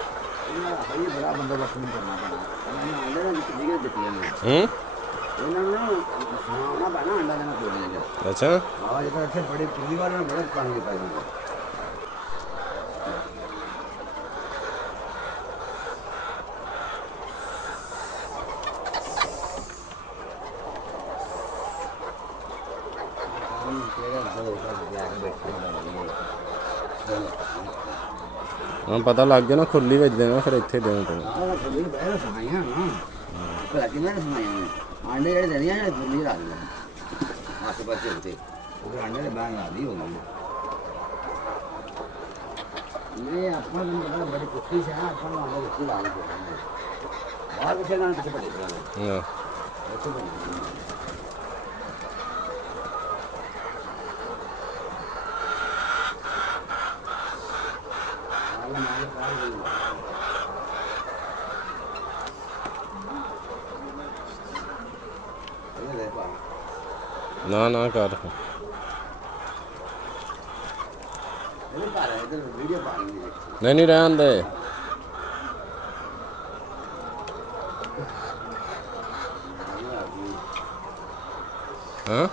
बड़ा बंदोबस्त नहीं करना पड़ा अंडे ने दिखती है खाना पाना अंडा देना छोड़ दिया। अच्छा बाबा जी अच्छे बड़े पिछली बार में बड़े पानी के पाए हाँ पता लग गया ना खुली बेच देना फिर इतने देना पड़ेगा अंडे जेह्ड़े देनियां ने खुली ला दी आसे पासे होते अंडे ने बैन ला दी होगी ये अपन मतलब बड़ी कोशिश है अपन अंडे खुली ला दी बाहर कुछ ना कुछ पड़े हाँ ना ना कर नहीं नहीं रहन दे हाँ